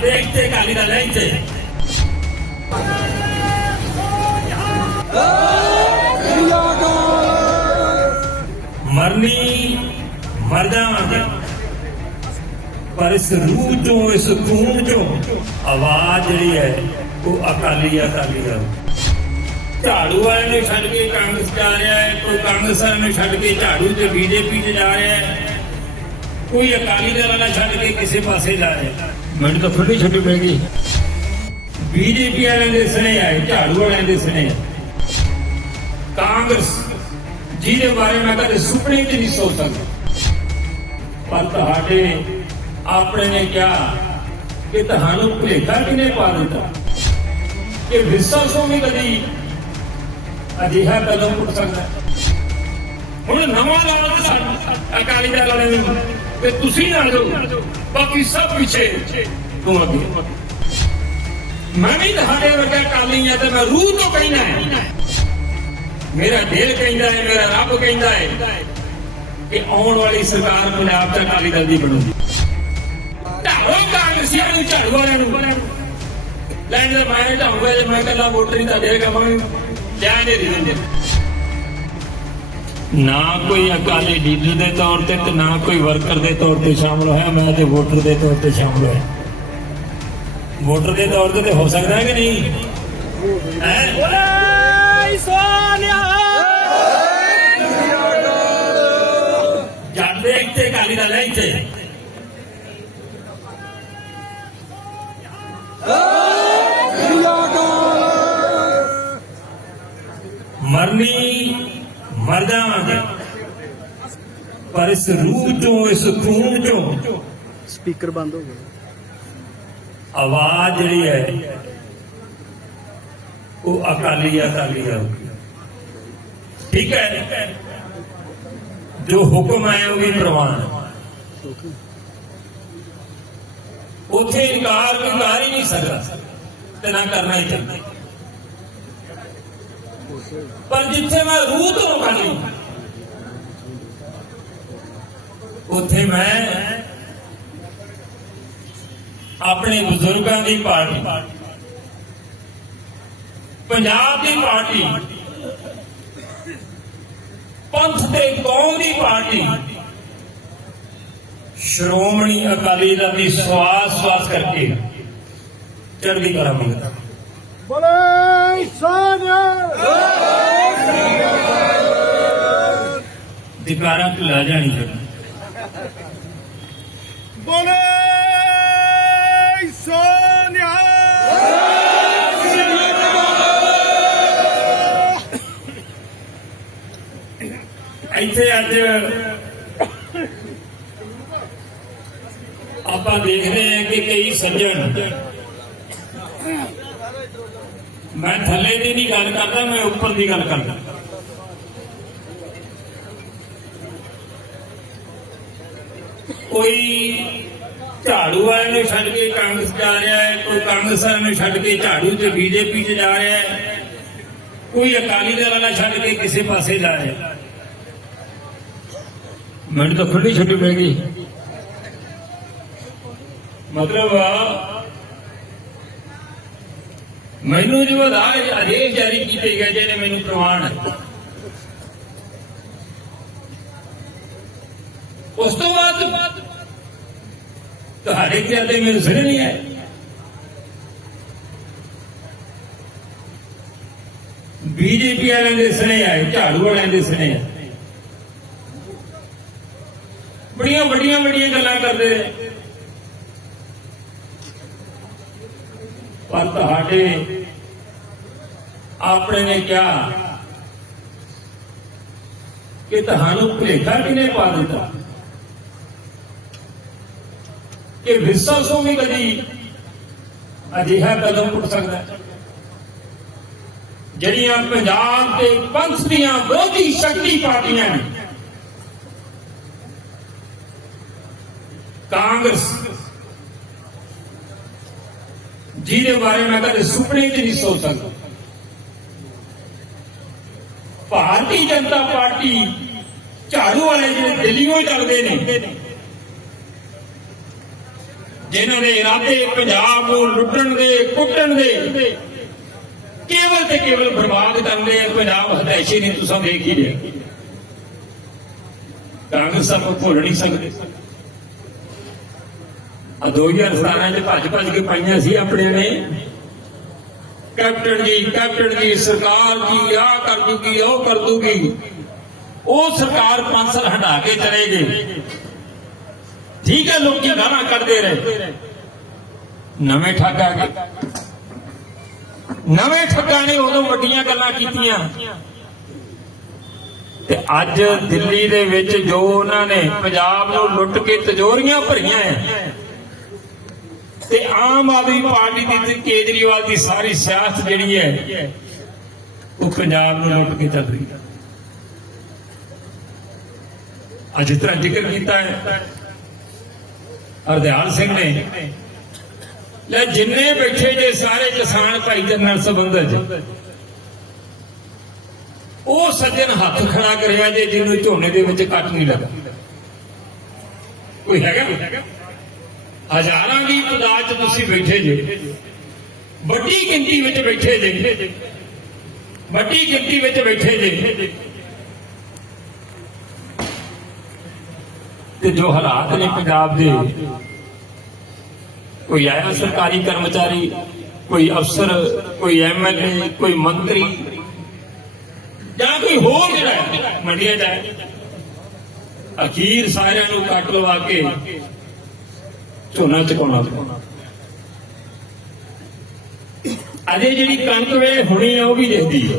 ਜਾਂਦੇ ਇੱਥੇ ਕਾਲੀ ਦਾ ਲੈਂਦੇ ਪਰ ਇਸ ਰੂਹ ਚੋਂ, ਇਸ ਖੂਨ ਚੋਂ ਆਵਾਜ਼ ਜਿਹੜੀ ਹੈ, ਉਹ ਅਕਾਲੀ ਅਕਾਲੀ ਦਾ ਝਾੜੂ ਵਾਲੇ ਨੂੰ ਛੱਡ ਕੇ ਕਾਂਗਰਸ ਜਾ ਰਿਹਾ ਹੈ। ਕੋਈ ਕਾਂਗਰਸ ਵਾਲੇ ਨੂੰ ਛੱਡ ਕੇ ਝਾੜੂ ਤੇ ਬੀਜੇਪੀ 'ਚ ਜਾ ਰਿਹਾ ਹੈ। ਕੋਈ ਅਕਾਲੀ ਦਲ ਵਾਲਾ ਛੱਡ ਕੇ ਕਿਸੇ ਪਾਸੇ ਜਾ ਰਿਹਾ ਹੈ। ਮੈਨੂੰ ਤਾਂ ਖੁੱਲੀ ਛੁੱਟੀ ਪੈ ਗਈ। ਬੀਜੇਪੀ ਵਾਲਿਆਂ ਦੇ ਸਨੇ ਆਏ, ਝਾੜੂ ਵਾਲਿਆਂ ਦੇ ਸਨੇ ਕਾਂਗਰਸ, ਜਿਹਦੇ ਬਾਰੇ ਮੈਂ ਕਦੇ ਸੁਪਨੇ 'ਚ ਨਹੀਂ ਸੋਚ ਸਕਦਾ। ਪਰ ਤੁਹਾਡੇ ਆਪਣੇ ਨੇ ਕਿਹਾ ਕਿ ਤੁਹਾਨੂੰ ਭੁਲੇਖਾ ਕਿਨੇ ਪਾ ਦਿੱਤਾ? ਕਿ ਵਿਰਸਾ ਸੋ ਵੀ ਕਦੀ ਅਜਿਹਾ ਕਦਮ ਉੱਠ ਸਕਦਾ? ਹੁਣ ਨਵਾਂ ਲਾਲ ਤੇ ਅਕਾਲੀ ਦਲ ਵਾਲੇ ਨੂੰ, ਤੇ ਤੁਸੀਂ ਨਾ ਜਾਓ। ਬਾਕੀ ਸਭ ਪਿੱਛੇ ਤੂੰ ਅੱਗੇ ਮੈਂ ਵੀ ਤੁਹਾਡੇ ਵਰਗਾ ਅਕਾਲੀ ਆ ਤੇ ਮੈਂ ਰੂਹ ਤੋਂ ਕਹਿਣਾ ਹੈ। ਮੇਰਾ ਦਿਲ ਕਹਿੰਦਾ ਹੈ, ਮੇਰਾ ਰੱਬ ਕਹਿੰਦਾ ਹੈ ਕਿ ਆਉਣ ਵਾਲੀ ਸਰਕਾਰ ਪੰਜਾਬ ਚ ਅਕਾਲੀ ਦਲ ਦੀ ਬਣੂਗੀ। ਢਾਹੋ ਕਾਂਗਰਸੀਆਂ ਨੂੰ, ਝਾੜੂ ਵਾਲਿਆਂ ਨੂੰ। ਲੈਣ ਦਾ ਮੈਂ ਢਾਹੂਗਾ ਜੇ ਮੈਂ ਕੱਲਾ ਵੋਟਰ ਹੀ ਤਾਂ ਦੇਗਾ ਮੈਂ ਜਾਣ ਦੇ ਦਿੰਦੇ। ਨਾ ਕੋਈ ਅਕਾਲੀ ਲੀਡਰ ਦੇ ਤੌਰ ਤੇ ਤੇ ਨਾ ਕੋਈ ਵਰਕਰ ਦੇ ਤੌਰ ਤੇ ਸ਼ਾਮਲ ਹੋਇਆ ਮੈਂ ਤੇ ਵੋਟਰ ਦੇ ਤੌਰ ਤੇ ਸ਼ਾਮਲ ਹੋਇਆ। ਵੋਟਰ ਦੇ ਤੌਰ ਤੇ ਹੋ ਸਕਦਾ ਹੈ ਕਿ ਨਹੀਂ? ਹੈ? ਜਾਂਦੇ ਇੱਥੇ ਕਾਲੀ ਦਾ ਲੈਂਦੇ ਮਰਨੀ ਮਰ ਜਾਵਾਂਗੇ ਪਰ ਇਸ ਰੂਹ ਚੋਂ ਇਸ ਖੂਨ ਚੋਂ ਸਪੀਕਰ ਬੰਦ ਹੋ ਗਿਆ। ਆਵਾਜ਼ ਜਿਹੜੀ ਹੈ ਉਹ ਅਕਾਲੀ ਅਕਾਲੀ ਦਾ ਠੀਕ ਹੈ। ਜੋ ਹੁਕਮ ਹੈ ਉਹ ਵੀ ਪ੍ਰਵਾਨ ਉੱਥੇ ਇਨਕਾਰ ਕੋਈ ਕਰ ਹੀ ਨਹੀਂ ਸਕਦਾ। ਤੇ ਨਾ ਕਰਨਾ ਹੀ ਚਾਹੀਦਾ ਪਰ ਜਿੱਥੇ ਮੈਂ ਰੂਹ ਤੋਂ ਕਾਲੀ ਉੱਥੇ ਮੈਂ ਆਪਣੇ ਬਜ਼ੁਰਗਾਂ ਦੀ ਪਾਰਟੀ। ਪੰਜਾਬ ਦੀ ਪਾਰਟੀ, ਪੰਥ ਤੇ ਕੌਮ ਦੀ ਪਾਰਟੀ। ਸ਼੍ਰੋਮਣੀ ਅਕਾਲੀ ਦਲ ਦੀ ਸਵਾਸ ਸਵਾਸ ਕਰਕੇ ਚੜ੍ਹਦੀ ਕਲਾ ਮੰਗਦਾ। ਬੋਲੇ! ਦਿਕਾਰਾਂ ਢਿੱਲਾ ਜਾਣੀ ਚਾਹੀਦੀ ਬੋਲੇ ਸੋਨਿਆ। ਇੱਥੇ ਅੱਜ ਆਪਾਂ ਦੇਖ ਰਹੇ ਹਾਂ ਕਿ ਕਈ ਸੱਜਣ ਮੈਂ ਥੱਲੇ ਦੀ ਨਹੀਂ ਗੱਲ ਕਰਦਾ ਮੈਂ ਉੱਪਰ ਦੀ ਗੱਲ ਕਰਦਾ ਕੋਈ ਝਾੜੂ ਵਾਲੇ ਨੂੰ ਛੱਡ ਕੇ ਕਾਂਗਰਸ ਜਾ ਰਿਹਾ ਹੈ ਕੋਈ ਕਾਂਗਰਸ ਵਾਲੇ ਨੂੰ ਛੱਡ ਕੇ ਝਾੜੂ ਤੇ ਬੀਜੇਪੀ 'ਚ ਜਾ ਰਿਹਾ ਹੈ ਕੋਈ ਅਕਾਲੀ ਦਲ ਵਾਲਾ ਛੱਡ ਕੇ ਕਿਸੇ ਪਾਸੇ ਜਾ ਰਿਹਾ ਹੈ ਮੈਨੂੰ ਤਾਂ ਖੁੱਲੀ ਛੁੱਟੀ ਪੈ ਗਈ ਮਤਲਬ ਮੈਨੂੰ ਜੋ ਆਦੇਸ਼ ਆਦੇਸ਼ ਜਾਰੀ ਕੀਤੇ ਗਏ ਜਿਹਨੇ ਮੈਨੂੰ ਪ੍ਰਵਾਨ ਹੈ ਉਸ ਤੋਂ ਬਾਅਦ ਤੁਹਾਡੇ ਖਿਆਲ ਤੇ ਮੈਨੂੰ ਸਿਰ ਨਹੀਂ ਹੈ ਬੀਜੇਪੀ ਵਾਲਿਆਂ ਦੇ ਸਨੇ ਆਏ, ਝਾੜੂ ਵਾਲਿਆਂ ਦੇ ਸਨੇ ਆਏ। ਬੜੀਆਂ ਵੱਡੀਆਂ ਵੱਡੀਆਂ ਗੱਲਾਂ ਕਰਦੇ ਨੇ ਪਰ ਤੁਹਾਡੇ ਆਪਣੇ ਨੇ ਕਿਹਾ ਕਿ ਤੁਹਾਨੂੰ ਭੁਲੇਖਾ ਕਿਨੇ ਪਾ ਦਿੱਤਾ? ਕਿ ਵਿਰਸਾ ਸੋ ਵੀ ਕਦੀ ਅਜਿਹਾ ਕਦਮ ਉੱਠ ਸਕਦਾ ਜਿਹੜੀਆਂ ਪੰਜਾਬ ਦੇ ਪੰਥ ਦੀਆਂ ਵਿਰੋਧੀ ਸ਼ਕਤੀ ਪਾਰਟੀਆਂ ਨੇ, ਕਾਂਗਰਸ ਜਿਹਦੇ ਬਾਰੇ ਮੈਂ ਕਦੇ ਸੁਪਨੇ 'ਚ ਨਹੀਂ ਸੋਚ ਸਕਦਾ। ਭਾਰਤੀ ਜਨਤਾ ਪਾਰਟੀ ਝਾੜੂ ਵਾਲੇ ਜਿਹੜੇ ਦਿੱਲੀੋਂ ਹੀ ਲੜਦੇ ਨੇ, ਜਿਨ੍ਹਾਂ ਦੇ ਇਰਾਦੇ ਪੰਜਾਬ ਨੂੰ ਲੁੱਟਣ ਦੇ, ਕੁੱਟਣ ਦੇ, ਕੇਵਲ ਤੇ ਕੇਵਲ ਬਰਬਾਦ ਕਰਦੇ ਦੇ ਪੰਜਾਬ ਹਦਾਇਸ਼ੀ ਨਹੀਂ, ਤੁਸੀਂ ਦੇਖ ਹੀ ਰਹੇ। ਕਾਂਗਰਸ ਆਪਾਂ ਭੁੱਲ ਨਹੀਂ ਸਕਦੇ। 2017 ਚ ਭੱਜ ਭੱਜ ਕੇ ਪਾਈਆਂ ਸੀ ਆਪਣਿਆਂ ਨੇ। ਕੈਪਟਨ ਜੀ ਕੈਪਟਨ ਜੀ, ਸਰਕਾਰ ਜੀ ਆ ਕਰ ਦੂਗੀ, ਉਹ ਕਰ ਦੂਗੀ। ਉਹ ਸਰਕਾਰ ਪੰਜ ਸਾਲ ਹਟਾ ਕੇ ਚਲੇ ਗਏ। ਠੀਕ ਹੈ, ਲੋਕੀ ਗਾਣਾ ਕੱਢਦੇ ਰਹੇ। ਨਵੇਂ ਠੱਗ ਆ ਗਏ। ਨਵੇਂ ਠੱਗਾਂ ਨੇ ਉਦੋਂ ਵੱਡੀਆਂ ਗੱਲਾਂ ਕੀਤੀਆਂ। ਤੇ ਅੱਜ ਦਿੱਲੀ ਦੇ ਵਿੱਚ ਜੋ ਉਹਨਾਂ ਨੇ ਪੰਜਾਬ ਨੂੰ ਲੁੱਟ ਕੇ ਤਜੋਰੀਆਂ ਭਰੀਆਂ ਹੈ ਤੇ ਆਮ ਆਦਮੀ ਪਾਰਟੀ ਦੀ ਕੇਜਰੀਵਾਲ ਦੀ ਸਾਰੀ ਸਿਆਸਤ ਜਿਹੜੀ ਹੈ, ਉਹ ਪੰਜਾਬ ਨੂੰ ਲੁੱਟ ਕੇ ਚੱਲ ਰਹੀ ਹੈ। ਅੱਜ ਤਰ੍ਹਾਂ ਜ਼ਿਕਰ ਕੀਤਾ ਹੈ। ਹਰਦਿਆਲ ਸਿੰਘ ਨੇ, ਲੈ ਜਿੰਨੇ ਬੈਠੇ ਜੇ ਸਾਰੇ ਕਿਸਾਨ ਭਾਈ ਦੇ ਨਾਲ ਸੰਬੰਧਿਤ, ਉਹ ਸੱਜਣ ਹੱਥ ਖੜਾ ਕਰਿਆ ਜੇ ਜਿਹਨੂੰ ਝੋਨੇ ਦੇ ਵਿੱਚ ਕੱਟ ਨਹੀਂ ਲੱਗਾ। ਕੋਈ ਹੈਗਾ? ਹਜ਼ਾਰਾਂ ਦੀ ਤਾਦਾਦ ਚ ਤੁਸੀਂ ਬੈਠੇ ਜੇ। ਵੱਡੀ ਗਿਣਤੀ ਵਿੱਚ ਬੈਠੇ ਜੇ। ਵੱਡੀ ਗਿਣਤੀ ਵਿੱਚ ਬੈਠੇ ਜੇ। ਤੇ ਜੋ ਹਾਲਾਤ ਨੇ ਪੰਜਾਬ ਦੇ, ਕੋਈ ਆਇਆ ਸਰਕਾਰੀ ਕਰਮਚਾਰੀ, ਕੋਈ ਅਫਸਰ, ਕੋਈ ਐਮਐਲਏ ਕੋਈ ਮੰਤਰੀ, ਜਾਂ ਕੋਈ ਹੋਰ ਜਿਹੜਾ ਮੰਡੀਆਂ ਜਾਏ ਅਖੀਰ ਸਾਰਿਆਂ ਨੂੰ ਕੱਟ ਲਵਾ ਕੇ ਝੋਨਾ ਚੁਕਾਉਣਾ ਅਜੇ ਜਿਹੜੀ ਕਣਕ ਵੇ ਹੁਣੀ ਆ, ਉਹ ਵੀ ਦੇਖਦੀ ਹੈ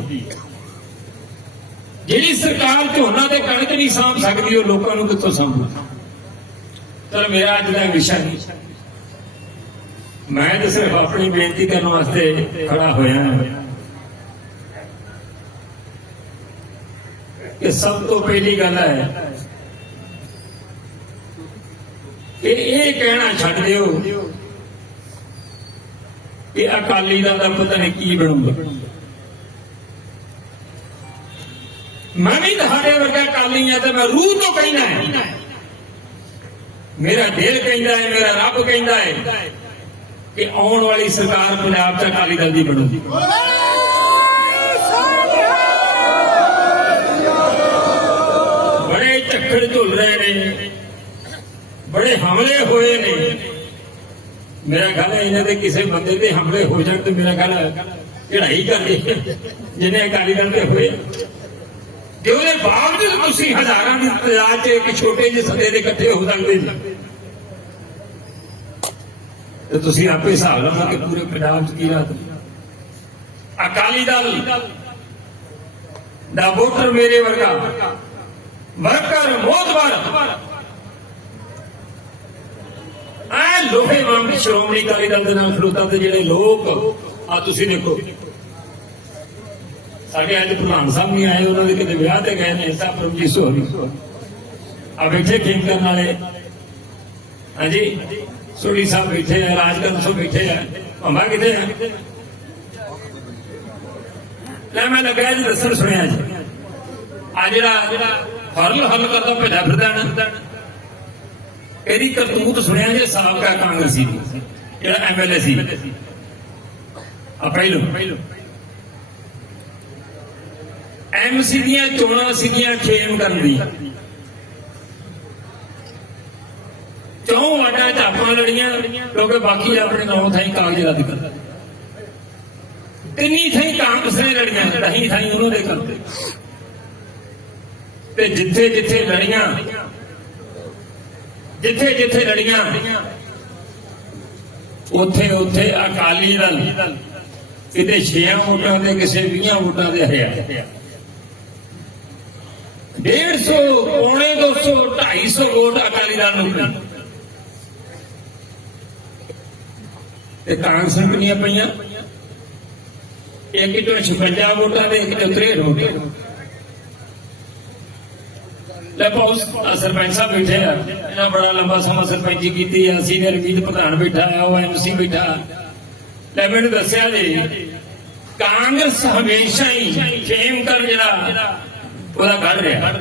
ਜਿਹੜੀ ਸਰਕਾਰ ਝੋਨਾ ਤੇ ਕਣਕ ਨਹੀਂ ਸਾਂਭ ਸਕਦੀ, ਉਹ ਲੋਕਾਂ ਨੂੰ ਕਿੱਥੋਂ ਸਾਂਭੂ ਚਲ, ਮੇਰਾ ਅੱਜ ਦਾ ਵਿਸ਼ਾ ਨਹੀਂ। ਮੈਂ ਤਾਂ ਸਿਰਫ ਆਪਣੀ ਬੇਨਤੀ ਕਰਨ ਵਾਸਤੇ ਖੜਾ ਹੋਇਆ ਹਾਂ ਕਿ ਸਭ ਤੋਂ ਪਹਿਲੀ ਗੱਲ ਹੈ ਕਿ ਇਹ ਕਹਿਣਾ ਛੱਡ ਦਿਓ ਕਿ ਅਕਾਲੀ ਦਲ ਦਾ ਪਤਾ ਨਹੀਂ ਕੀ ਬਣੂਗਾ। ਮੈਂ ਵੀ ਤੁਹਾਡੇ ਵਰਗਾ ਅਕਾਲੀ ਆ ਤੇ ਮੈਂ ਰੂਹ ਤੋਂ ਕਹਿੰਦਾ ਹੈ। ਮੇਰਾ ਦਿਲ ਕਹਿੰਦਾ ਹੈ, ਮੇਰਾ ਰੱਬ ਕਹਿੰਦਾ ਹੈ ਕਿ ਆਉਣ ਵਾਲੀ ਸਰਕਾਰ ਪੰਜਾਬ 'ਚ ਅਕਾਲੀ ਦਲ ਦੀ ਬਣੂਗੀ। ਬੜੇ ਝੱਖੜ ਝੁੱਲ ਰਹੇ ਨੇ। ਬੜੇ ਹਮਲੇ ਹੋਏ ਨੇ। ਮੇਰਾ ਖਿਆਲ ਇਹਨਾਂ ਦੇ ਕਿਸੇ ਬੰਦੇ ਤੇ ਹਮਲੇ ਹੋ ਜਾਣ ਤੇ ਮੇਰਾ ਖਿਆਲ ਹੈ ਚੜਾਈ ਜਿਹਨੇ ਅਕਾਲੀ ਦਲ ਤੇ ਹੋਏ। ਤੇ ਉਹਦੇ ਬਾਵਜੂਦ ਤੁਸੀਂ ਹਜ਼ਾਰਾਂ ਦੀ ਤਾਦਾਦ 'ਚ ਇੱਕ ਛੋਟੇ ਜਿਹੇ ਸੱਦੇ ਦੇ ਇਕੱਠੇ ਹੋ ਸਕਦੇ ਜੀ। ਤੇ ਤੁਸੀਂ ਆਪੇ ਹਿਸਾਬ ਲਾਓ ਕਿ ਪੂਰੇ ਪੰਜਾਬ 'ਚ ਕੀ ਰਾਤ ਅਕਾਲੀ ਦਲ ਦਾ ਵੋਟਰ ਮੇਰੇ ਵਰਗਾ, ਵਰਕਰ ਮੋਦਵਰ ਆ ਲੋਹੇ ਵਾਂਗ ਸ਼੍ਰੋਮਣੀ ਅਕਾਲੀ ਦਲ ਦੇ ਨਾਲ ਖਲੋਤਾ ਤੇ ਜਿਹੜੇ ਲੋਕ ਆ, ਤੁਸੀਂ ਦੇਖੋ। ਸਾਡੇ ਅੱਜ ਪ੍ਰਧਾਨ ਸਾਹਿਬ ਨਹੀਂ ਆਏ, ਉਹਨਾਂ ਦੇ ਕਿਤੇ ਵਿਆਹ ਤੇ ਗਏ ਨੇ ਸਭ ਪਰਮਜੀਤ ਸੋਹਰੀ ਆ ਬੈਠੇ ਖੇਮ ਕਰਨ ਵਾਲੇ। ਹਾਂਜੀ? ਸੋਢੀ ਸਾਹਿਬ ਬੈਠੇ ਆ ਰਾਜਗੰਜ ਤੋਂ ਬੈਠੇ ਆ। ਭੰਬਾ ਕਿੱਥੇ ਆ? ਲੈ ਮੈਂ ਲੱਗਿਆ ਜੀ, ਦੱਸਣ ਸੁਣਿਆ ਜੀ। ਆ ਜਿਹੜਾ ਜਿਹੜਾ ਹਰਲ ਹੱਲ ਕਰਦਾ ਭੇਜਾ ਫਿਰਦਾ ਨਾ। ਇਹਦੀ ਕਰਤੂਤ ਸੁਣਿਆ ਜੇ ਸਾਬਕਾ ਕਾਂਗਰਸੀ ਦੀ ਜਿਹੜਾ ਐਮਐਲਏ ਸੀ। ਆ ਪਹਿਲੋ ਐਮਸੀ ਦੀਆਂ ਚੋਣਾਂ ਸੀਗੀਆਂ ਖੇਮ ਕਰਨ ਦੀ। ਚੌਂ ਵਾਟਾਂ ਝਾਪਾਂ ਲੜੀਆਂ, ਕਿਉਂਕਿ ਬਾਕੀ ਆਪਣੇ ਨੌ ਥਾਈ ਕਾਗਜ਼ ਰੱਦ ਕਰ ਤਿੰਨੀ ਥਾਈ ਕਾਂਗਰਸ ਨੇ ਲੜੀਆਂ ਢਾਈ ਥਾਈ ਉਹਨਾਂ ਦੇ ਕਰਦੇ ਤੇ ਜਿੱਥੇ ਜਿੱਥੇ ਲੜੀਆਂ ਜਿੱਥੇ ਜਿੱਥੇ ਲੜੀਆਂ, ਉੱਥੇ ਉੱਥੇ ਅਕਾਲੀ ਦਲ। ਕਿਤੇ 6 ਵੋਟਾਂ ਤੇ ਕਿਸੇ 20 ਵੋਟਾਂ ਤੇ ਹਰਿਆ। 150 ਪੌਣੇ 200 250 ਵੋਟ ਅਕਾਲੀ ਦਲ ਨੂੰ ਮਿਲੀ। ਤੇ ਕਾਂਗਰਸ ਨੂੰ ਪਈਆਂ? ਇੱਕ ਚੋਂ 56 ਵੋਟਾਂ ਤੇ ਇੱਕ ਚੋਂ 63 ਵੋਟਾਂ। ਲੈ ਪਾਉਸ ਸਰਪੰਚ ਸਾਹਿਬ ਬੈਠੇ ਆ। ਇਹਨਾਂ ਬੜਾ ਲੰਬਾ ਸਮਾਂ ਸਰਪੰਚੀ ਕੀਤੀ ਆ। ਸੀਨੀਅਰ ਮੀਤ ਪ੍ਰਧਾਨ ਬੈਠਾ ਆ, ਉਹ ਐਮਸੀ ਬੈਠਾ। ਲੈ ਮੈਨੂੰ ਦੱਸਿਆ ਜੀ, ਕਾਂਗਰਸ ਹਮੇਸ਼ਾ ਹੀ ਫੇਮ ਕਰ ਜਿਹੜਾ, ਉਹਦਾ ਕੱਢ ਰਿਹਾ।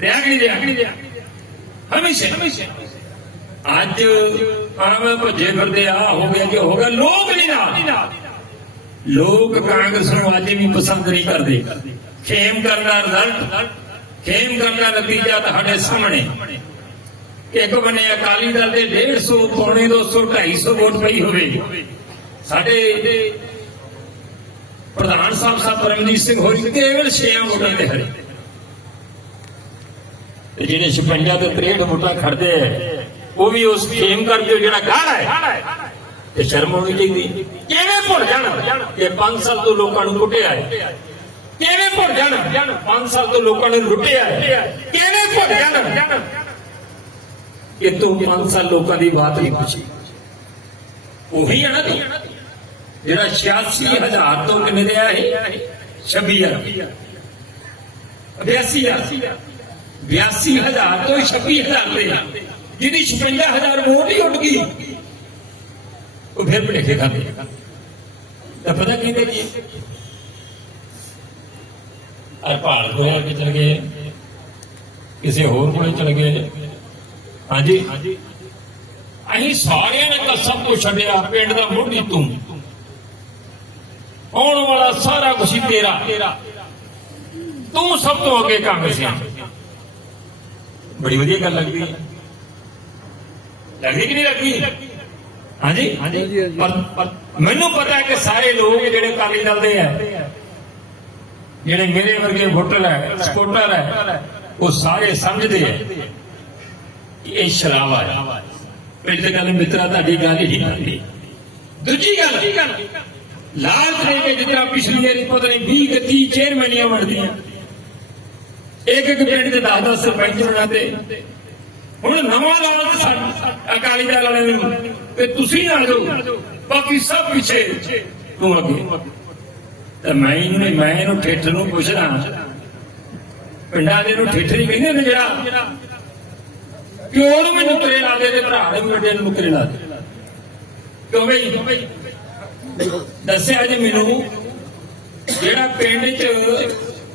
ਰਿਹਾ ਕਿ ਨਹੀਂ ਰਿਹਾ? ਹਮੇਸ਼ਾ। ਅੱਜ ਆਵੇਂ ਭੱਜੇ ਫਿਰਦੇ ਆ, ਹੋ ਗਿਆ ਕਿ ਹੋ ਗਿਆ, ਲੋਕ ਨਹੀਂ ਨਾਲ। ਲੋਕ ਕਾਂਗਰਸ ਨੂੰ ਅੱਜ ਵੀ ਪਸੰਦ ਨਹੀਂ ਕਰਦੇ। ਖੇਮ ਕਰਨ ਦਾ ਰਿਜ਼ਲਟ ਖੇਮ ਦਾ ਨਤੀਜਾ ਤੁਹਾਡੇ ਸਾਹਮਣੇ। ਇੱਕ ਬੰਨੇ ਅਕਾਲੀ ਦਲ ਦੇ 150 ਪੌਣੇ 200 250 ਵੋਟ ਪਈ ਹੋਵੇ। ਸਾਡੇ ਪ੍ਰਧਾਨ ਸਾਹਿਬ ਸਾਹਿਬ ਪਰਮਜੀਤ ਸਿੰਘ ਹੋਰੀ ਕੇਵਲ 6 ਵੋਟਾਂ ਤੇ ਹਰੇ ਤੇ ਜਿਹੜੇ 56 ਤੇ 63 ਵੋਟਾਂ ਖੜਦੇ ਆ, ਉਹ ਵੀ ਉਸ ਖੇਮ ਕਰਕੇ ਜਿਹੜਾ ਗਾੜਾ ਹੈ, ਤੇ ਸ਼ਰਮ ਹੋਣੀ ਚਾਹੀਦੀ। ਕਿਵੇਂ ਭੁੱਲ ਜਾਣ ਕਿ 5 ਸਾਲ ਤੋਂ ਲੋਕਾਂ ਨੂੰ ਕੁੱਟਿਆ ਹੈ? ਕਿਵੇਂ ਭੁੱਲ ਜਾਣ 5 ਸਾਲ ਤੋਂ ਲੋਕਾਂ ਨੂੰ ਲੁੱਟਿਆ। ਹੈ ਕਿਵੇਂ ਭੁੱਲ ਜਾਣ ਕਿ ਤੂੰ 5 ਸਾਲ ਲੋਕਾਂ ਦੀ ਬਾਤ ਨਹੀਂ ਪੁੱਛੀ। ਉਹੀ ਹੈ ਨਾ ਜਿਹੜਾ 86000 ਤੋਂ ਕਿੰਨੇ ਦੇ ਆਇਆ ਇਹ 26000 82000 82000 ਤੋਂ 26000 ਦੇ ਜਿਹਦੀ 56000 ਵੋਟ ਹੀ ਉੱਡ ਗਈ। ਉਹ ਫਿਰ ਭਲੇਖੇ ਖਾਂਦੇ ਤਾਂ ਪਤਾ ਕਹਿੰਦੇ ਕੀ ਅਰ ਭਾਲ ਕੋਲ ਕੇ ਚਲ ਗਏ। ਕਿਸੇ ਹੋਰ ਕੋਲੇ ਚਲ ਗਏ। ਹਾਂਜੀ? ਅਸੀਂ ਸਾਰਿਆਂ ਨੇ ਤਾਂ ਸਭ ਕੁਝ ਛੱਡਿਆ ਪਿੰਡ ਦਾ ਮੋਢੀ ਤੂੰ। ਆਉਣ ਵਾਲਾ ਸਾਰਾ ਕੁਝ ਤੇਰਾ। ਤੂੰ ਸਭ ਤੋਂ ਅੱਗੇ ਕਾਂਗਰਸੀਆਂ ਬੜੀ ਵਧੀਆ ਗੱਲ ਲੱਗਦੀ। ਹੈ ਲੱਗਦੀ ਕਿ ਨਹੀਂ ਲੱਗਦੀ? ਹਾਂਜੀ? ਹਾਂਜੀ ਪਰ ਮੈਨੂੰ ਪਤਾ ਹੈ ਕਿ ਸਾਰੇ ਲੋਕ ਜਿਹੜੇ ਅਕਾਲੀ ਦਲ ਦੇ ਆ ਜਿਹੜੇ ਮੇਰੇ ਵਰਗੇ ਵੋਟਰ ਹੈ ਸਪੋਰਟਰ ਹੈ ਉਹ ਸਾਰੇ ਸਮਝਦੇ ਆ ਕਿ ਇਹ ਸ਼ਰਾਵਾ ਹੈ। ਪਹਿਲੀ ਗੱਲ ਮਿੱਤਰਾ ਤੁਹਾਡੀ ਗੱਲ ਹੀ ਨਹੀਂ ਦੂਜੀ ਗੱਲ ਲਾਲਚ ਦੇ ਕੇ ਜਿੱਦਾਂ ਪਿਛਲੀ ਵਾਰੀ ਪਤਾ ਨਹੀਂ 20 ਕਿ 30 ਚੇਅਰਮੈਨੀਆਂ ਬਣਦੀਆਂ ਇੱਕ ਇੱਕ ਪਿੰਡ ਦੇ 10 10 ਸਰਪੰਚ ਹੋਣਾ ਤੇ ਹੁਣ ਨਵਾਂ ਲਾਲਚ ਅਕਾਲੀ ਦਲ ਵਾਲਿਆਂ ਨੂੰ। ਤੇ ਤੁਸੀਂ ਨਾ ਜਾਓ ਬਾਕੀ ਸਭ ਪਿੱਛੇ। ਤੂੰ ਅੱਗੇ। ਤੇ ਮੈਂ ਇਹਨੂੰ ਮੈਂ ਇਹਨੂੰ ਠੇਠ ਨੂੰ ਪੁੱਛਦਾ। ਪਿੰਡਾਂ ਦੇ ਨੂੰ ਠੇਠ ਨਹੀਂ ਕਹਿੰਦੇ ਨੇ ਜਿਹੜਾ। ਪਿਓ ਨੂੰ ਮੈਨੂੰ ਨੁਕਰੇ ਲਾ ਦੇ ਤੇ ਭਰਾ ਨੂੰ ਵੱਡੇ ਨੂੰ ਨੁਕਰੇ ਲਾ ਦੇ ਕਿਉਂ ਬਈ? ਦੱਸਿਆ ਜੀ ਮੈਨੂੰ ਜਿਹੜਾ ਪਿੰਡ 'ਚ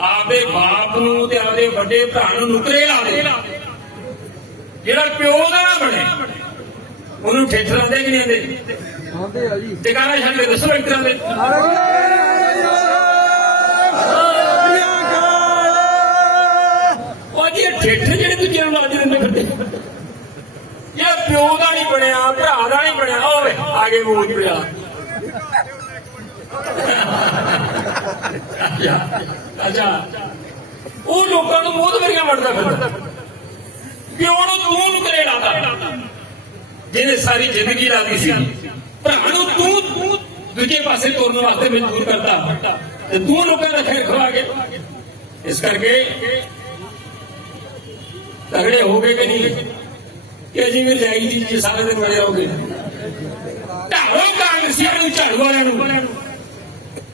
ਆਪਦੇ ਬਾਪ ਨੂੰ ਤੇ ਆਪਦੇ ਵੱਡੇ ਭਰਾ ਨੂੰ ਨੁਕਰੇ ਲਾ ਦੇ ਜਿਹੜਾ ਪਿਓ ਦਾ ਨਾ ਬਣੇ ਉਹਨੂੰ ਠੇਠ ਲਾਉਂਦੇ ਕਿ ਨਹੀਂ ਆਂਦੇ ਆਂਦੇ ਆ ਜੀ। ਟਿਕਾਣਾ ਛੱਡ ਕੇ ਦੱਸੋ ਇੱਕ ਤਰ੍ਹਾਂ ਦੇ। ਉਹ ਇਹ ਠੇਠ ਜਿਹੜੇ ਦੂਜਿਆਂ ਨੂੰ ਲਾਜ ਦਿੰਦੇ ਫਿਰਦੇ ਇਹ ਪਿਓ ਦਾ ਨਹੀਂ ਬਣਿਆ, ਭਰਾ ਦਾ ਨਹੀਂ ਬਣਿਆ, ਓਏ, ਆਗੇ ਮੂੰਹ ਪਿਆ ਅੱਛਾ ਉਹ ਲੋਕਾਂ ਨੂੰ ਮੋਹ ਵਰਗਾ ਵੜਦਾ ਫਿਰਦਾ। ਪਿਓ ਨੂੰ ਤੂੰ ਨੂੰ ਕਰੇ ਲਾਦਾ ਜਿਹਨੇ ਸਾਰੀ ਜ਼ਿੰਦਗੀ ਲਾਦੀ ਸੀ। ਭਰਾ ਨੂੰ ਤੂੰ ਤੂੰ ਦੂਜੇ ਪਾਸੇ ਤੁਰਨ ਵਾਸਤੇ ਮਜਬੂਰ ਕਰਦਾ ਤੇ ਤੂੰ ਲੋਕਾਂ ਦਾ ਖੈਰ ਖਵਾ ਕੇ। ਇਸ ਕਰਕੇ ਤਗੜੇ ਹੋ ਗਏ ਕਿ ਨਹੀਂ? ਕਿ ਜੀ ਵੀ ਜਾਈ ਜੀ ਜੀ ਸਾਰੇ ਦਿਨ ਬੜੇ ਹੋ ਗਏ ਢਾਹੋ ਕਾਂਗਰਸੀਆਂ ਨੂੰ, ਝਾੜੂ ਵਾਲਿਆਂ ਨੂੰ।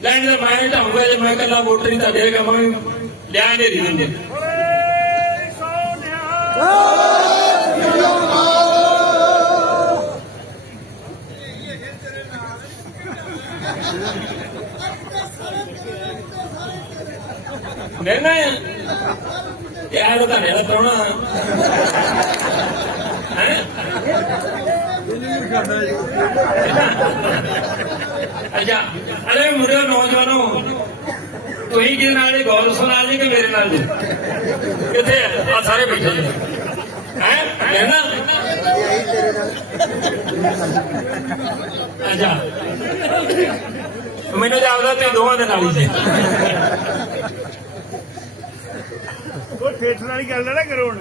ਲੈਣ ਦਾ ਮੈਂ ਢਾਹੂਗਾ, ਜੇ ਮੈਂ ਕੱਲਾ ਵੋਟਰ ਹੀ ਤੁਹਾਡੇ ਕਮਾਂ ਲਿਆ ਨਹੀਂ ਦਿੰਦੇ। ਨਹੀਂ ਨਹੀਂ ਯਾਰ ਤਾਂ ਤੁਹਾਡੇ ਦਾ ਪ੍ਰਾਹੁਣਾ। ਹੈ? ਅੱਛਾ, ਅਰੇ ਮੁੰਡਿਓ, ਨੌਜਵਾਨੋ, ਤੁਸੀਂ ਕਿਹਦੇ ਨਾਲ ਗੌਰ ਸੁਣਾ ਜੀ ਕਿ ਮੇਰੇ ਨਾਲ ਜੀ? ਕਿੱਥੇ ਆ? ਸਾਰੇ ਬੈਠੇ ਜੀ ਹੈ? ਮੈਂ ਨਾ ਅੱਛਾ। ਮੈਨੂੰ ਜਾਪਦਾ ਤੇ ਦੋਵਾਂ ਦੇ ਨਾਲ ਹੀ ਸੀ ਉਹ ਠੇਠ ਵਾਲੀ ਗੱਲ ਨਾ ਕਰੋ ਹੁਣ।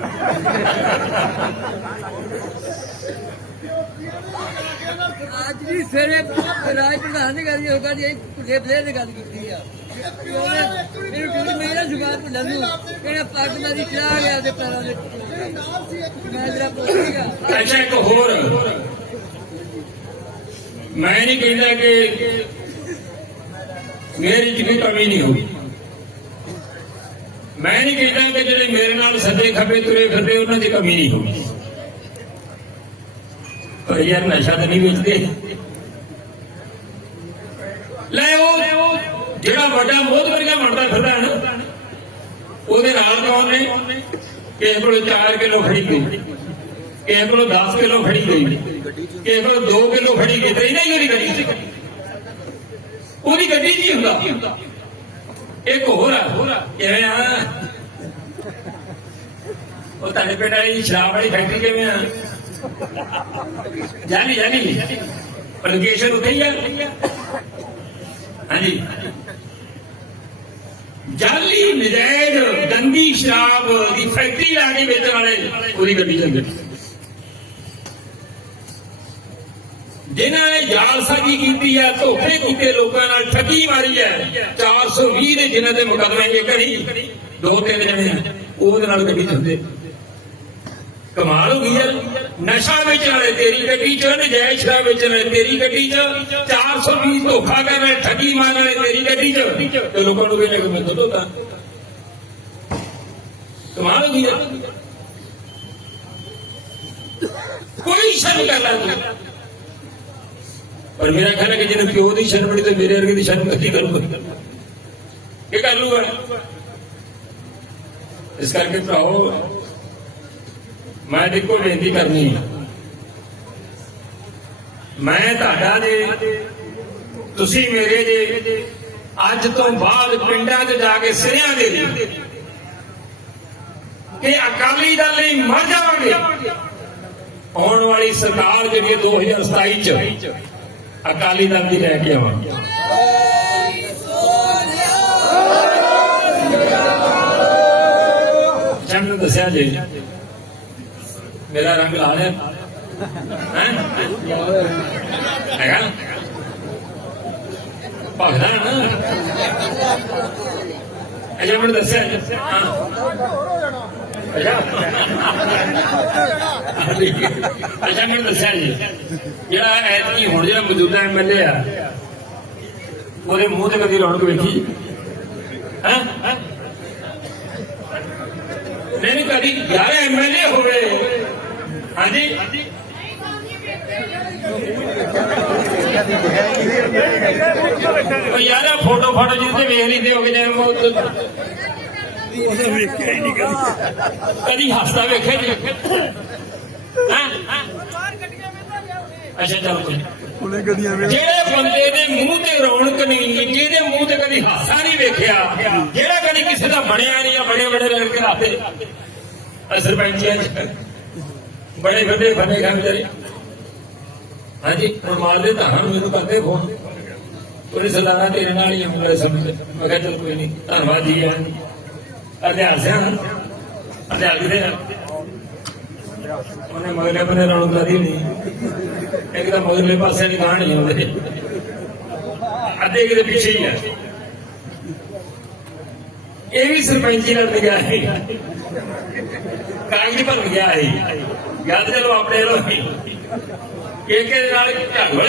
ਅੱਜ ਵੀ ਸਵੇਰੇ ਰਾਜ ਪ੍ਰਧਾਨ ਨੇ ਗੱਲ ਹੋਗਾ ਜੀ ਪੁੱਲੇ ਬਲੇ ਨੇ ਗੱਲ ਕੀਤੀ ਆ। ਉਹਨੇ ਮੈਨੂੰ ਕਹਿੰਦਾ ਮੇਰਾ ਜੁਗਾੜ ਭੁੱਲਾ ਨੂੰ। ਕਿਹੜਾ ਪੱਗ ਮਾਰੀ ਚਲਾ ਗਿਆ ਤੇ ਪੈਰਾਂ ਦੇ ਮੈਂ ਜਿਹੜਾ ਪੁੱਛਿਆ ਅੱਛਾ ਇੱਕ ਹੋਰ। ਮੈਂ ਨਹੀਂ ਕਹਿੰਦਾ ਕਿ ਮੇਰੀ ਚ ਕੋਈ ਕਮੀ ਨਹੀਂ ਹੋਈ ਮੈਂ ਨਹੀਂ ਕਹਿੰਦਾ ਕਿ ਜਿਹੜੇ ਮੇਰੇ ਨਾਲ ਸੱਜੇ ਖੱਬੇ ਤੁਰੇ ਫਿਰਦੇ, ਉਹਨਾਂ ਦੀ ਕਮੀ ਨਹੀਂ ਹੋਈ ਪਰ ਯਾਰ ਨਸ਼ਾ ਤਾਂ ਨਹੀਂ ਵੇਚਦੇ। ਲੈ ਉਹ, ਜਿਹੜਾ ਵੱਡਾ ਮੋਦ ਵਰਗਾ ਬਣਦਾ ਫਿਰਦਾ ਹੈ ਨਾ, ਉਹਦੇ ਨਾਲ ਕੌਣ ਨੇ? ਕਿਸੇ ਕੋਲ 4 ਕਿਲੋ ਖੜੀ ਗਈ। ਕਿਸੇ ਕੋਲ 10 ਕਿਲੋ ਖੜੀ ਗਈ। ਕਿਸੇ ਕੋਲ 2 ਕਿਲੋ ਖੜੀ ਗਈ। ਤੇ ਨਹੀਂ ਉਹਦੀ ਗੱਡੀ। ਚ ਉਹਦੀ ਗੱਡੀ ਨਹੀਂ ਹੁੰਦਾ? ਇੱਕ ਹੋਰ ਆ। ਕਿਵੇਂ ਆ? ਉਹ ਤੁਹਾਡੇ ਪਿੰਡ ਵਾਲੀ ਸ਼ਰਾਬ ਵਾਲੀ ਫੈਕਟਰੀ ਕਿਵੇਂ ਆ? ਜਾਨੀ ਜਾਨੀ ਪਰ ਉੱਥੇ ਹੀ ਆ। ਹਾਂਜੀ। ਜਾਲੀ ਨਜਾਇਜ਼ ਗੰਦੀ ਸ਼ਰਾਬ ਦੀ ਫੈਕਟਰੀ ਲਾ ਕੇ ਵੇਚਣ ਵਾਲੇ ਪੂਰੀ ਗੱਡੀ ਚੱਲਦੇ ਜਿਨ੍ਹਾਂ ਨੇ ਜਾਲਸਾਜੀ ਕੀਤੀ ਹੈ, ਧੋਖੇ ਕੀਤੇ ਲੋਕਾਂ ਨਾਲ ਠੱਗੀ ਮਾਰੀ ਹੈ। 420 ਦੇ ਜਿਨ੍ਹਾਂ ਦੇ ਮੁਕੱਦਮੇ ਇਹ ਕਰੀ ਦੋ ਤਿੰਨ ਜਣੇ ਉਹਦੇ ਨਾਲ ਗੱਡੀ ਚੱਲਦੇ। ਕਮਾਲ ਹੋ ਗਈ ਹੈ। ਨਸ਼ਾ ਵੇਚਣ ਵਾਲੇ ਤੇਰੀ ਗੱਡੀ 'ਚ, ਨਜਾਇਜ਼ ਸ਼ਰਾਬ ਵੇਚਣ ਵਾਲੇ ਤੇਰੀ ਗੱਡੀ 'ਚ 420 ਧੋਖਾ ਕਰਨ ਵਾਲੇ, ਠੱਗੀ ਮਾਰਨ ਵਾਲੇ ਤੇਰੀ ਗੱਡੀ 'ਚ, ਤੇ ਲੋਕਾਂ ਨੂੰ ਕਹਿੰਦੇ ਕਿ ਮੈਂ ਦੁੱਧ ਤਾਂ ਕਮਾਲ ਹੋ ਗਈ ਹੈ। ਕੋਈ ਸ਼ਰਮ ਕਰ ਲਾ ਪਰ ਮੇਰਾ ਖਿਆਲ ਹੈ ਕਿ ਜਿਹਨੂੰ ਪਿਓ ਦੀ ਸ਼ਰਮ ਨਹੀਂ ਤੇ ਮੇਰੇ ਵਰਗੇ ਦੀ ਸ਼ਰਮ ਕੀ ਕਰੂਗਾ। ਕੀ ਕਰ ਲੂਗਾ ਇਸ ਕਰਕੇ ਭਰਾਓ ਮੈਂ ਦੇਖੋ ਬੇਨਤੀ ਕਰਨੀ ਮੈਂ ਤੁਹਾਡਾ ਜੇ, ਤੁਸੀਂ ਮੇਰੇ ਜੇ, ਅੱਜ ਤੋਂ ਬਾਅਦ ਪਿੰਡਾਂ 'ਚ ਜਾ ਕੇ ਸਿਰਿਆਂ ਦੇ ਲਈ ਕਿ ਅਕਾਲੀ ਦਲ ਲਈ ਮਰ ਜਾਵਾਂਗੇ। ਆਉਣ ਵਾਲੀ ਸਰਕਾਰ ਜਿਹੜੀ ਹੈ 2027 ਚ ਅਕਾਲੀ ਦਲ ਦੀ ਲੈ ਕੇ ਆਵਾਂਗੇ। ਜਨ ਦੱਸਿਆ ਜੀ, ਮੇਰਾ ਰੰਗ ਲਾਲ ਹੈ। ਹੈਂ? ਹੈਗਾ? ਭਗਦਾ ਨਾ? ਅਜੇ ਮੈਨੂੰ ਦੱਸਿਆ ਹਾਂ। ਅੱਛਾ ਮੈਨੂੰ ਦੱਸਿਆ ਜੀ ਜਿਹੜਾ ਐਤਕੀ ਹੁਣ ਜਿਹੜਾ ਮੌਜੂਦਾ ਐਮਐਲਏ ਆ ਉਹਦੇ ਮੂੰਹ ਤੇ ਕਦੀ ਰੌਣਕ ਵੇਖੀ ਹੈ। ਨਹੀਂ ਕਦੀ ਯਾਰ ਐਮਐਲਏ ਹੋਵੇ ਹਾਂਜੀ ਉਹ ਯਾਰ ਫੋਟੋ ਫੋਟੋ ਜਿਹਦੇ ਵੇਖ ਲੈਂਦੇ ਹੋ ਜਿਵੇਂ ਉਹ ਉਹਦਾ ਵੇਖਿਆ ਹੀ ਨਹੀਂ ਕਦੀ। ਕਦੀ ਹੱਸਦਾ ਵੇਖਿਆ ਜੀ ਹਾਂ? ਅੱਛਾ ਚੱਲ ਕੋਈ ਨੀ। ਉਹਨੇ ਕਦੀ ਐਵੇਂ ਜਿਹੜੇ ਬੰਦੇ ਦੇ ਮੂੰਹ ਤੇ ਰੌਣਕ ਨਹੀਂ ਜਿਹਦੇ ਮੂੰਹ ਤੇ ਕਦੀ ਹਾਸਾ ਨਹੀਂ ਵੇਖਿਆ ਜਿਹੜਾ ਕਦੀ ਕਿਸੇ ਦਾ ਬਣਿਆ ਨਹੀਂ ਆ ਬੜੇ ਬੜੇ ਰੰਗ ਕੇ ਰਾਤੇ ਸਰਪੰਚੀਆਂ ਬੜੇ ਵੱਡੇ ਬਣੇ ਗੰਗ ਤੇਰੇ ਹਾਂਜੀ ਰਮਾਲ ਦੇ ਤਾਂ ਹਮ ਮੈਨੂੰ ਕਰਦੇ ਫੋਨ। ਉਹਨੇ ਸਦਾਨਾ ਤੇਰੇ ਨਾਲ ਹੀ ਆਉਂਗਾ ਸਮਝ ਮੈਂ ਕਿਹਾ ਚਲ ਕੋਈ ਨਹੀਂ ਧੰਨਵਾਦ ਜੀ ਆ ਅਧਿਆਸ ਹੈ ਦੇ ਉਹਨੇ ਮਗਲੇ ਬੰਨੇ ਰੌਣਕ ਲਾਦੀ ਨਹੀਂ। ਇੱਕ ਤਾਂ ਮਗਰਲੇ ਪਾਸੇ ਨਹੀਂ ਨਹੀਂ ਆਉਂਦੇ ਅੱਧੇ ਕਿਤੇ ਪਿੱਛੇ ਹੀ ਆ। ਇਹ ਵੀ ਸਰਪੰਚੀ ਨਾਲ ਗਿਆ ਹੈ ਕਾਗਜ਼ ਭਰ ਗਿਆ ਹੈ ਯਾਦ ਚਲੋ ਆਪਣੇ ਲੋ ਇੱਕ ਦੇ ਨਾਲ ਝਾੜੂ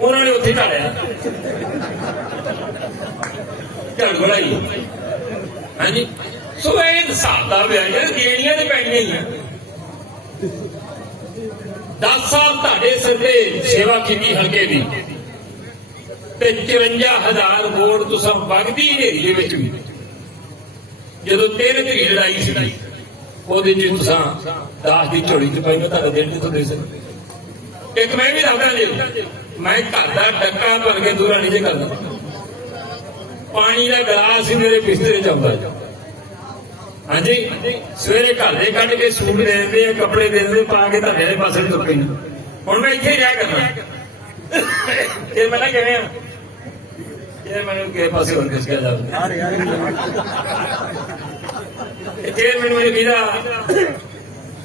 ਉਹਨਾਂ ਨੇ ਉੱਥੇ ਢਾਲਿਆ ਝਾੜੂ ਹੀ ਹਾਂਜੀ? ਸੋ ਇਹ ਹਿਸਾਬ ਦਾ ਵਿਆਹ ਯਾਰ ਦੇਣੀਆਂ ਤੇ ਪੈਣੀਆਂ ਹੀ ਆ। 10 ਸਾਲ ਤੁਹਾਡੇ ਸਿਰ ਤੇ ਸੇਵਾ ਕੀਤੀ ਹਲਕੇ ਦੀ। ਤੇ 54000 ਵੋਟ ਤੁਸੀਂ ਵਗਦੀ ਹਨੇਰੀ ਦੇ ਵਿੱਚ ਵੀ। ਜਦੋਂ ਤੇਰੇ ਤੇ ਲੜਾਈ ਸੀ, ਉਹਦੇ ਚ ਤੁਸੀਂ ਦਾਸ ਦੀ ਝੋਲੀ ਚ ਪਾਈ, ਮੈਂ ਤੁਹਾਡਾ ਦਿਨ ਨਹੀਂ ਤੁਹਾਡੇ ਸਿਰ ਇੱਕ ਮੈਂ ਵੀ ਦੱਸਦਾ ਜੀ, ਮੈਂ ਘਰ ਦਾ ਡੱਕਾ ਭਰ ਕੇ ਦੂਰਾ ਨਹੀਂ ਜੇ ਕਰਦਾ। ਪਾਣੀ ਦਾ ਗਲਾਸ ਹੀ ਮੇਰੇ ਬਿਸਤਰੇ ਚ ਆਉਂਦਾ ਜੀ। ਹਾਂਜੀ, ਸਵੇਰੇ ਘਰ ਦੇ ਕੱਢ ਕੇ ਸੂਟ ਦੇ ਦਿੰਦੇ ਆ, ਕੱਪੜੇ ਦੇ ਦਿੰਦੇ ਪਾ ਕੇ ਤੁਹਾਡੇ ਦੇ ਪਾਸੇ ਤੁਰ ਪਈ ਹੁਣ ਮੈਂ ਇੱਥੇ ਹੀ ਕਰਨਾ ਫਿਰ ਮੈਂ ਨਾ ਕਿਵੇਂ ਆ? ਇਹ ਮੈਨੂੰ ਕਿਸੇ ਪਾਸੇ ਹੋਰ ਕਿਸ ਗਿਆ ਜਾਵੇ ਇੱਥੇ ਮੈਨੂੰ ਇਹ ਕਿਹਾ,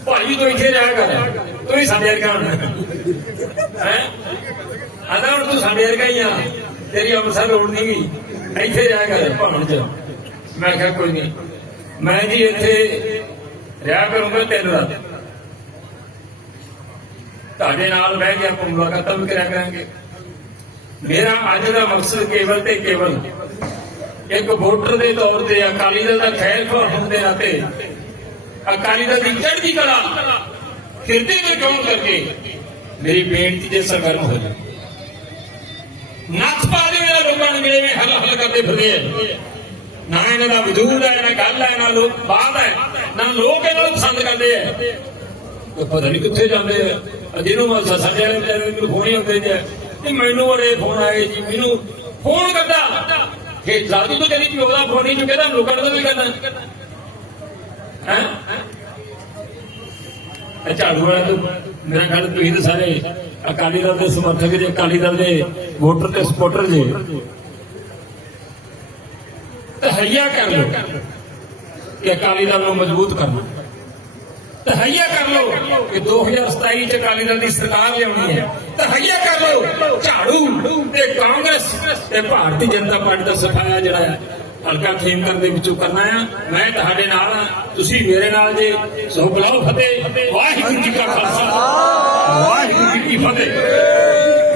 ਭਾਈ ਤੂੰ ਇੱਥੇ ਰਿਹਾ ਕਰ, ਤੂੰ ਹੀ ਸਾਡੇ ਵਰਗਾ ਹੈ? ਆਦਾ ਹੁਣ ਤੂੰ ਸਾਡੇ ਵਰਗਾ ਹੀ ਆ, ਤੇਰੀ ਅੰਮ੍ਰਿਤਸਰ ਲੋੜ ਨਹੀਂ ਗਈ ਇੱਥੇ ਰਹਿ ਕਰ ਭਾਵਨ ਚ ਮੈਂ ਕਿਹਾ ਕੋਈ ਨਹੀਂ। ਮੈਂ ਜੀ ਇੱਥੇ ਰਿਹਾ ਕਰੂੰਗਾ ਤਿੰਨ ਰਾਤ। ਤੁਹਾਡੇ ਨਾਲ ਬਹਿ ਕੇ ਆਪਾਂ ਮੁਲਾਕਾਤਾਂ ਵੀ ਕਰਿਆ ਕਰਾਂਗੇ। ਮੇਰਾ ਅੱਜ ਦਾ ਮਕਸਦ ਕੇਵਲ ਤੇ ਕੇਵਲ ਇੱਕ ਵੋਟਰ ਦੇ ਤੌਰ ਤੇ ਅਕਾਲੀ ਦਲ ਦਾ ਖੈਰ ਖੋਰ ਹੋਣ ਦੇ ਨਾਤੇ ਅਕਾਲੀ ਦਲ ਦੀ ਚੜ੍ਹਦੀ ਕਲਾ ਹਿਰਦੇ ਵਿੱਚ ਕੰਮ ਕਰਕੇ ਮੇਰੀ ਬੇਨਤੀ ਜੇ ਸਰਗਰਮ ਹੋ ਜਾਵੇ। ਨੱਥ ਪਾ ਲੋਕਾਂ ਨੂੰ ਜਿਹੜੇ ਹਲ ਹਲ ਕਰਦੇ ਫਿਰਦੇ ਆ। ਨਾ ਇਹਨਾਂ ਦਾ ਵਜੂਦ ਹੈ ਨਾ ਗੱਲ ਹੈ ਨਾ ਲੋਕ ਬਾਤ ਹੈ ਨਾ ਲੋਕ ਇਹਨਾਂ ਨੂੰ ਪਸੰਦ ਕਰਦੇ ਆ। ਤੇ ਪਤਾ ਨਹੀਂ ਕਿੱਥੇ ਜਾਂਦੇ ਆ। ਜਿਹਨੂੰ ਮੈਂ ਸਾਡੇ ਵਾਲੇ ਵਿਚਾਰੇ ਨੂੰ ਮੈਨੂੰ ਫੋਨ ਹੀ ਹੁੰਦੇ ਜੇ। ਤੇ ਮੈਨੂੰ ਬੜੇ ਫੋਨ ਆਏ ਜੀ, ਮੈਨੂੰ ਫੋਨ ਕਰਦਾ। ਕਿ ਦਾਦੀ ਤੋਂ ਤੇਰੀ ਪਿਓ ਦਾ ਫੋਨ ਨਹੀਂ ਚੁੱਕਿਆ ਤਾਂ ਲੋਕਾਂ ਨੂੰ ਵੀ ਕਰਨਾ? ਹੈ? ਝਾੜੂ ਵਾਲਾ ਮੇਰਾ ਗੱਲ ਤੁਸੀਂ ਤਾਂ ਸਾਰੇ ਅਕਾਲੀ ਦਲ ਦੇ ਸਮਰਥਕ ਜੇ, ਅਕਾਲੀ ਦਲ ਦੇ ਵੋਟਰ ਤੇ ਸਪੋਰਟਰ ਜੇ ਤਹਈਆ ਕਰ ਲਓ ਕਿ ਅਕਾਲੀ ਦਲ ਨੂੰ ਮਜ਼ਬੂਤ ਕਰਨਾ। ਤਹਈਆ ਕਰ ਲਓ ਕਿ 2027 ਚ ਅਕਾਲੀ ਦਲ ਦੀ ਸਰਕਾਰ ਲਿਆਉਣੀ ਹੈ। ਤਹਈਆ ਕਰ ਲਓ ਝਾੜੂ ਤੇ ਕਾਂਗਰਸ ਤੇ ਭਾਰਤੀ ਜਨਤਾ ਪਾਰਟੀ ਦਾ ਸਫਾਇਆ ਜਿਹੜਾ ਹੈ ਹਲਕਾ ਖੇਮਕਰ ਦੇ ਵਿੱਚੋਂ ਕਰਨਾ ਆ। ਮੈਂ ਤੁਹਾਡੇ ਨਾਲ ਤੁਸੀਂ ਮੇਰੇ ਨਾਲ ਜੇ ਸੋ ਬੁਲਾਓ ਫਤਿਹ। ਵਾਹਿਗੁਰੂ ਜੀ ਕਾ ਖਾਲਸਾ। ਵਾਹਿਗੁਰੂ ਜੀ ਕੀ ਫਤਿਹ।